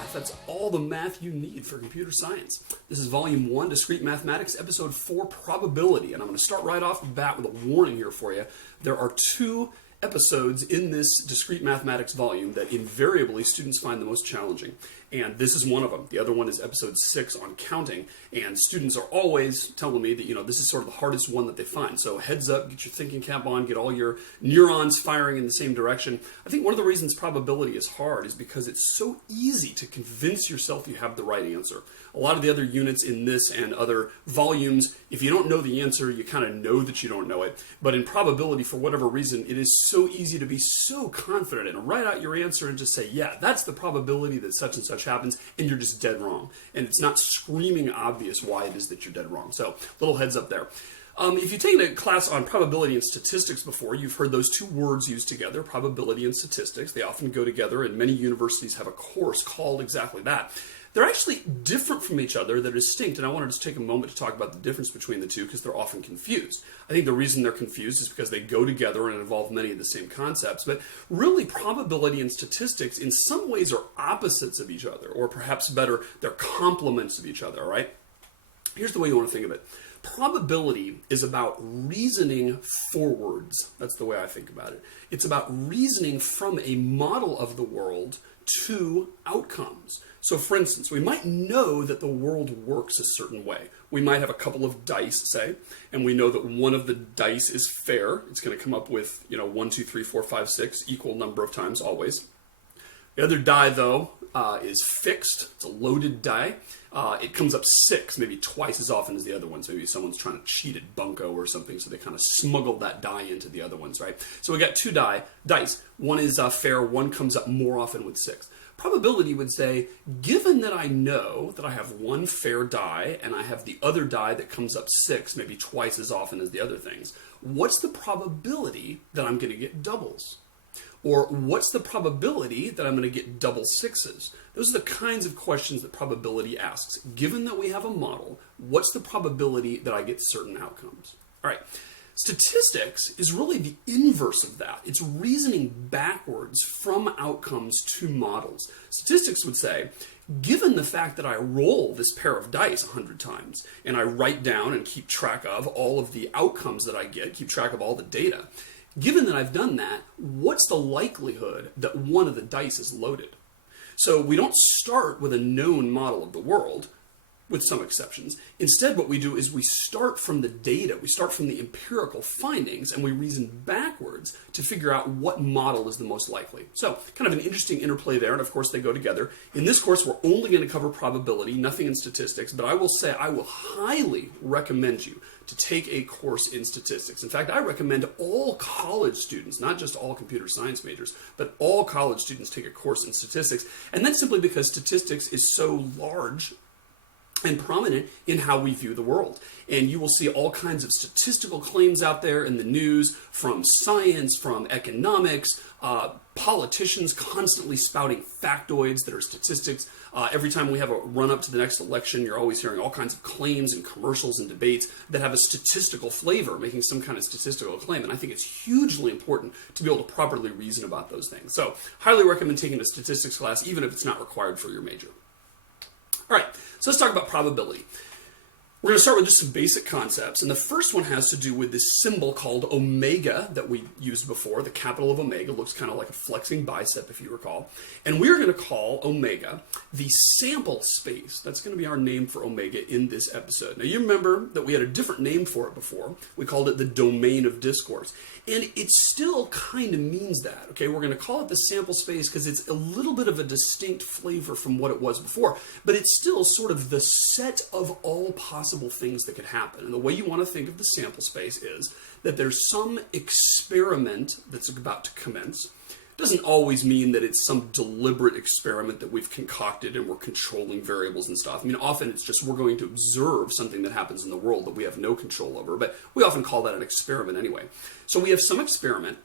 math. That's all the math you need for computer science. This is Volume 1, Discrete Mathematics, Episode 4, Probability. And I'm going to start right off the bat with a warning here for you. There are two episodes in this Discrete Mathematics volume that invariably students find the most challenging. And this is one of them. The other one is Episode 6 on counting. And students are always telling me that, this is sort of the hardest one that they find. So heads up, get your thinking cap on, get all your neurons firing in the same direction. I think one of the reasons probability is hard is because it's so easy to convince yourself you have the right answer. A lot of the other units in this and other volumes, if you don't know the answer, you kind of know that you don't know it. But in probability, for whatever reason, it is so easy to be so confident and write out your answer and just say, yeah, that's the probability that such and such happens, and you're just dead wrong. And it's not screaming obvious why it is that you're dead wrong. So, little heads up there. If you've taken a class on probability and statistics before, you've heard those two words used together, probability and statistics. They often go together, and many universities have a course called exactly that. They're actually different from each other. They're distinct, and I wanted to take a moment to talk about the difference between the two because they're often confused. I think the reason they're confused is because they go together and involve many of the same concepts, but really probability and statistics in some ways are opposites of each other, or perhaps better, they're complements of each other, all right? Here's the way you want to think of it. Probability is about reasoning forwards. That's the way I think about it. It's about reasoning from a model of the world to outcomes. So for instance, we might know that the world works a certain way. We might have a couple of dice, say, and we know that one of the dice is fair. It's going to come up with, 1, 2, 3, 4, 5, 6, equal number of times always. The other die, though, is fixed. It's a loaded die. It comes up 6, maybe twice as often as the other ones. Maybe someone's trying to cheat at bunco or something, so they kind of smuggled that die into the other ones, right? So we got two dice. One is fair. One comes up more often with 6. Probability would say, given that I know that I have one fair die and I have the other die that comes up 6, maybe twice as often as the other things, what's the probability that I'm going to get doubles? Or what's the probability that I'm going to get double 6s? Those are the kinds of questions that probability asks. Given that we have a model, what's the probability that I get certain outcomes? All right. Statistics is really the inverse of that. It's reasoning backwards from outcomes to models. Statistics would say, given the fact that I roll this pair of dice 100 times, and I write down and keep track of all of the outcomes that I get, keep track of all the data, given that I've done that, what's the likelihood that one of the dice is loaded? So we don't start with a known model of the world, with some exceptions. Instead, what we do is we start from the data, we start from the empirical findings, and we reason backwards to figure out what model is the most likely. So, kind of an interesting interplay there, and of course they go together. In this course, we're only going to cover probability, nothing in statistics, but I will say I will highly recommend you to take a course in statistics. In fact, I recommend all college students, not just all computer science majors, but all college students take a course in statistics, and that's simply because statistics is so large and prominent in how we view the world. And you will see all kinds of statistical claims out there in the news from science, from economics, politicians constantly spouting factoids that are statistics. Every time we have a run-up to the next election, you're always hearing all kinds of claims and commercials and debates that have a statistical flavor, making some kind of statistical claim. And I think it's hugely important to be able to properly reason about those things. So, highly recommend taking a statistics class, even if it's not required for your major. All right, so let's talk about probability. We're going to start with just some basic concepts, and the first one has to do with this symbol called omega that we used before. The capital of omega looks kind of like a flexing bicep, if you recall. And we're going to call omega the sample space. That's going to be our name for omega in this episode. Now, you remember that we had a different name for it before. We called it the domain of discourse. And it still kind of means that, okay? We're going to call it the sample space because it's a little bit of a distinct flavor from what it was before, but it's still sort of the set of all possible things that could happen. And the way you want to think of the sample space is that there's some experiment that's about to commence. It doesn't always mean that it's some deliberate experiment that we've concocted and we're controlling variables and stuff. I mean, often it's just we're going to observe something that happens in the world that we have no control over, but we often call that an experiment anyway. So we have some experiment,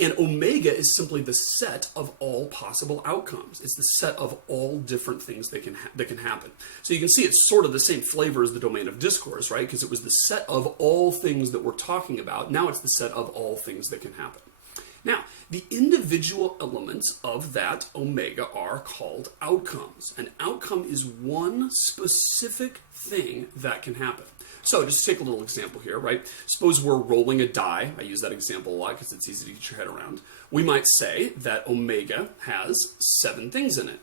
and omega is simply the set of all possible outcomes. It's the set of all different things that can happen. So you can see it's sort of the same flavor as the domain of discourse, right? Because it was the set of all things that we're talking about. Now it's the set of all things that can happen. Now, the individual elements of that omega are called outcomes. An outcome is one specific thing that can happen. So just take a little example here, right? Suppose we're rolling a die. I use that example a lot because it's easy to get your head around. We might say that omega has 7 things in it.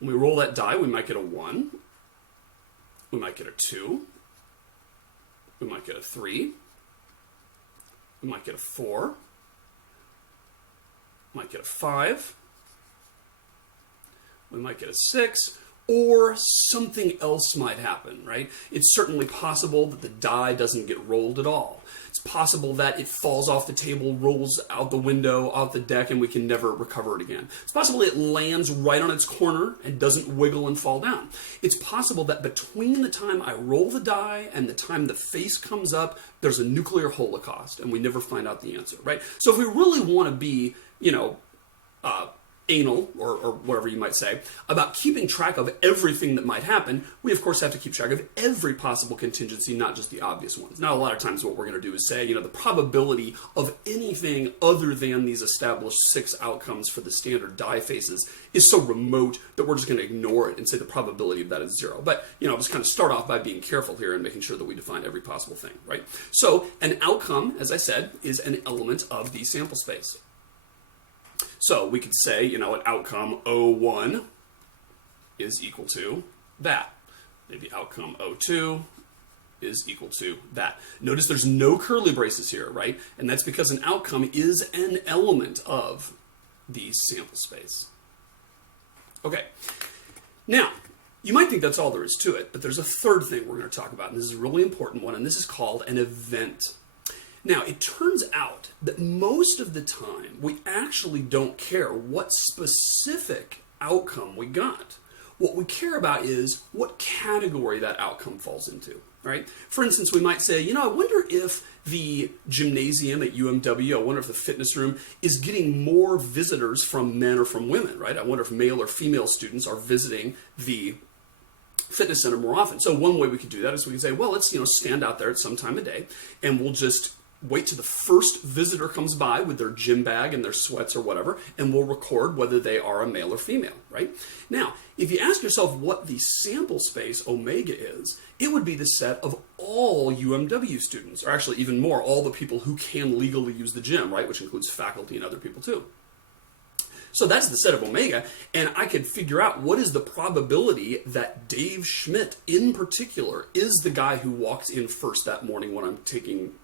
When we roll that die, we might get a 1. We might get a 2. We might get a 3. We might get a 4. We might get a 5. We might get a 6. Or something else might happen, right? It's certainly possible that the die doesn't get rolled at all. It's possible that it falls off the table, rolls out the window, out the deck, and we can never recover it again. It's possible it lands right on its corner and doesn't wiggle and fall down. It's possible that between the time I roll the die and the time the face comes up, there's a nuclear holocaust, and we never find out the answer, right? So if we really want to be, anal, or whatever you might say, about keeping track of everything that might happen, we of course have to keep track of every possible contingency, not just the obvious ones. Now, a lot of times what we're going to do is say, the probability of anything other than these established 6 outcomes for the standard die faces is so remote that we're just going to ignore it and say the probability of that is 0. But, just kind of start off by being careful here and making sure that we define every possible thing, right? So, an outcome, as I said, is an element of the sample space. So we could say, an outcome O1 is equal to that. Maybe outcome O2 is equal to that. Notice there's no curly braces here, right? And that's because an outcome is an element of the sample space. Okay. Now, you might think that's all there is to it, but there's a third thing we're going to talk about, and this is a really important one, and this is called an event. Now, it turns out that most of the time, we actually don't care what specific outcome we got. What we care about is what category that outcome falls into, right? For instance, we might say, I wonder if the gymnasium at UMW, I wonder if the fitness room is getting more visitors from men or from women, right? I wonder if male or female students are visiting the fitness center more often. So one way we could do that is we can say, well, let's, stand out there at some time of day, and we'll just wait till the first visitor comes by with their gym bag and their sweats or whatever, and we'll record whether they are a male or female, right? Now, if you ask yourself what the sample space omega is, it would be the set of all UMW students, or actually even more, all the people who can legally use the gym, right? Which includes faculty and other people too. So that's the set of omega, and I could figure out what is the probability that Dave Schmidt in particular is the guy who walks in first that morning when I'm keeping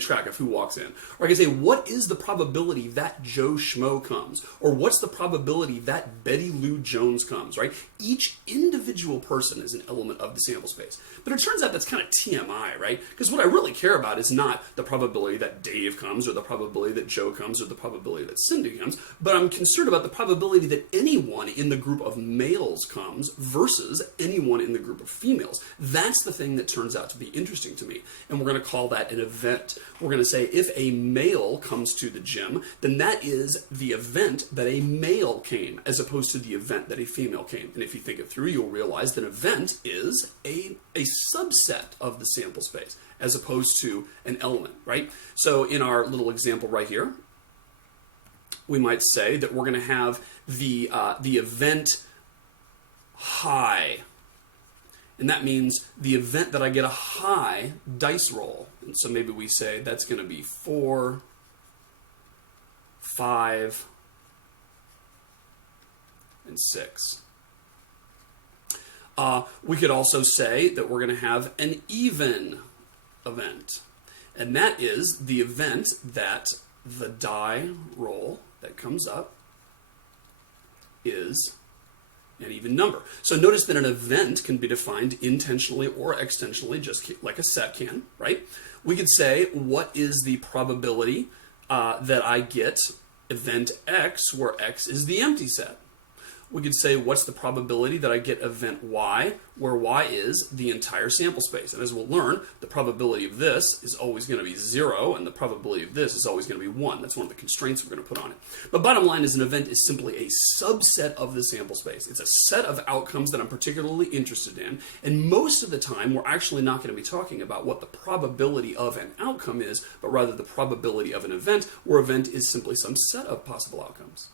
track of who walks in. Or I can say, what is the probability that Joe Schmo comes? Or what's the probability that Betty Lou Jones comes, right? Each individual person is an element of the sample space. But it turns out that's kind of TMI, right? Because what I really care about is not the probability that Dave comes, or the probability that Joe comes, or the probability that Cindy comes, but I'm concerned about the probability that anyone in the group of males comes versus anyone in the group of females. That's the thing that turns out to be interesting to me. And we're going to call that an event. We're going to say if a male comes to the gym, then that is the event that a male came, as opposed to the event that a female came. And if you think it through, you'll realize that an event is a subset of the sample space, as opposed to an element, right? So in our little example right here, we might say that we're going to have the event high. And that means the event that I get a high dice roll. And so maybe we say that's going to be 4, 5, and 6. We could also say that we're going to have an even event. And that is the event that the die roll that comes up is an even number. So notice that an event can be defined intentionally or extensionally, just like a set can, right? We could say, what is the probability that I get event X, where X is the empty set? we could say, what's the probability that I get event Y, where Y is the entire sample space. And as we'll learn, the probability of this is always going to be 0, and the probability of this is always going to be 1. That's one of the constraints we're going to put on it. But bottom line is, an event is simply a subset of the sample space. It's a set of outcomes that I'm particularly interested in, and most of the time, we're actually not going to be talking about what the probability of an outcome is, but rather the probability of an event, where event is simply some set of possible outcomes.